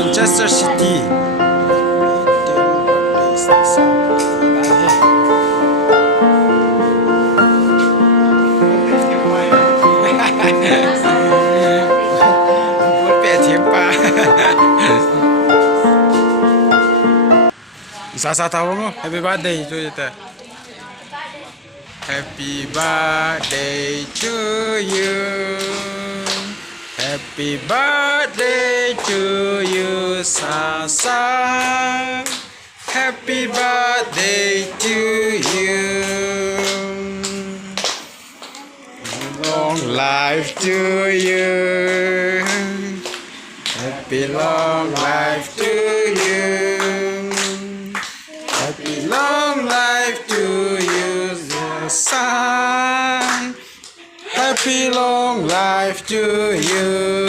Manchester City. Muốn bẻ thiếm pa. Sasa tahu mo? Happy birthday to you. Happy birthday to you. Happy birthday to you, Sasa. Happy birthday to you. Long life to you. Happy long life to you. Happy long life to you, son. Happy long life to you.